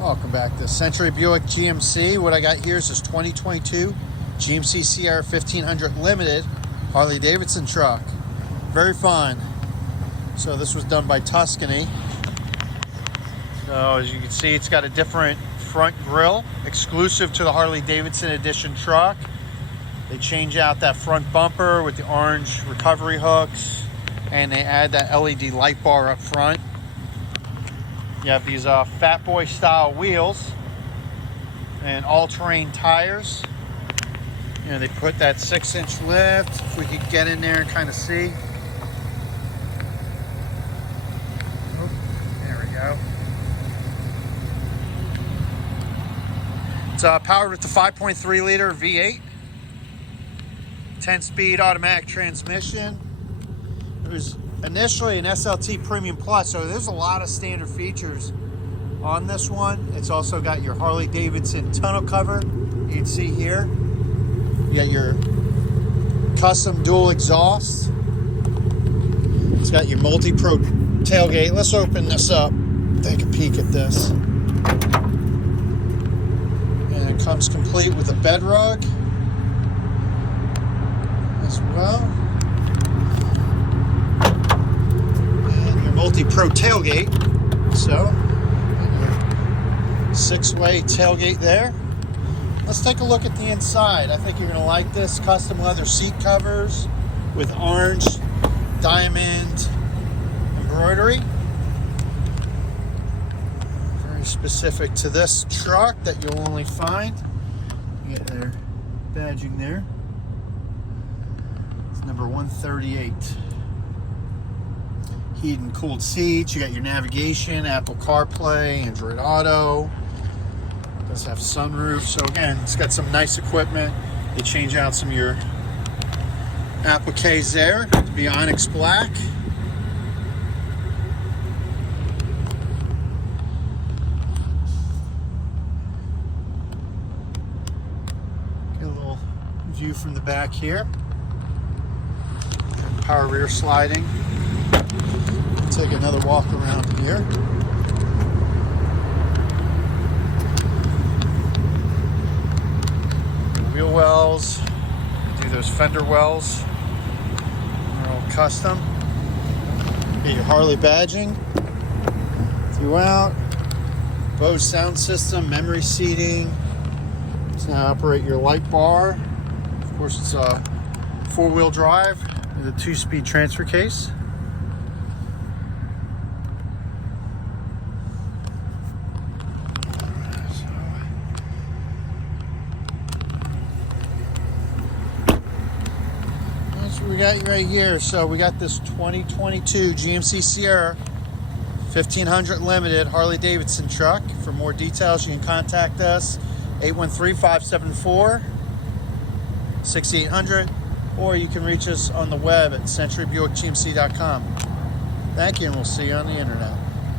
Welcome back to Century Buick GMC. What I got here is this 2022 GMC Sierra 1500 Limited Harley-Davidson truck. Very fun. So this was done by Tuscany. So as you can see, it's got a different front grille, exclusive to the Harley-Davidson edition truck. They change out that front bumper with the orange recovery hooks, and they add that LED light bar up front. You have these Fat Boy style wheels and all-terrain tires. You know, they put that 6-inch lift. If we could get in there and kind of see. Oh, there we go. It's powered with the 5.3 liter V8, 10-speed automatic transmission. There's initially an SLT Premium Plus, so there's a lot of standard features on this one. It's also got your Harley-Davidson tonneau cover. You can see here. You got your custom dual exhaust. It's got your multi-pro tailgate. Let's open this up, take a peek at this. And it comes complete with a bed rug as well. Multi-pro tailgate, so 6-way tailgate there. Let's take a look at the inside. I think you're going to like this. Custom leather seat covers with orange diamond embroidery. Very specific to this truck that you'll only find. You get their badging there. It's number 138. Heated and cooled seats. You got your navigation, Apple CarPlay, Android Auto. It does have sunroof. So again, it's got some nice equipment. They change out some of your appliques there to be Onyx Black. Get a little view from the back here. Power rear sliding. Take another walk around here. Wheel wells, do those fender wells. They're all custom. Get your Harley badging throughout. Bose sound system, memory seating. It's now operate your light bar. Of course, it's a 4-wheel drive with a 2-speed transfer case. We got right here. So we got this 2022 GMC Sierra 1500 Limited Harley-Davidson truck. For more details, you can contact us 813-574-6800, or you can reach us on the web at centurybuickgmc.com. Thank you, and we'll see you on the internet.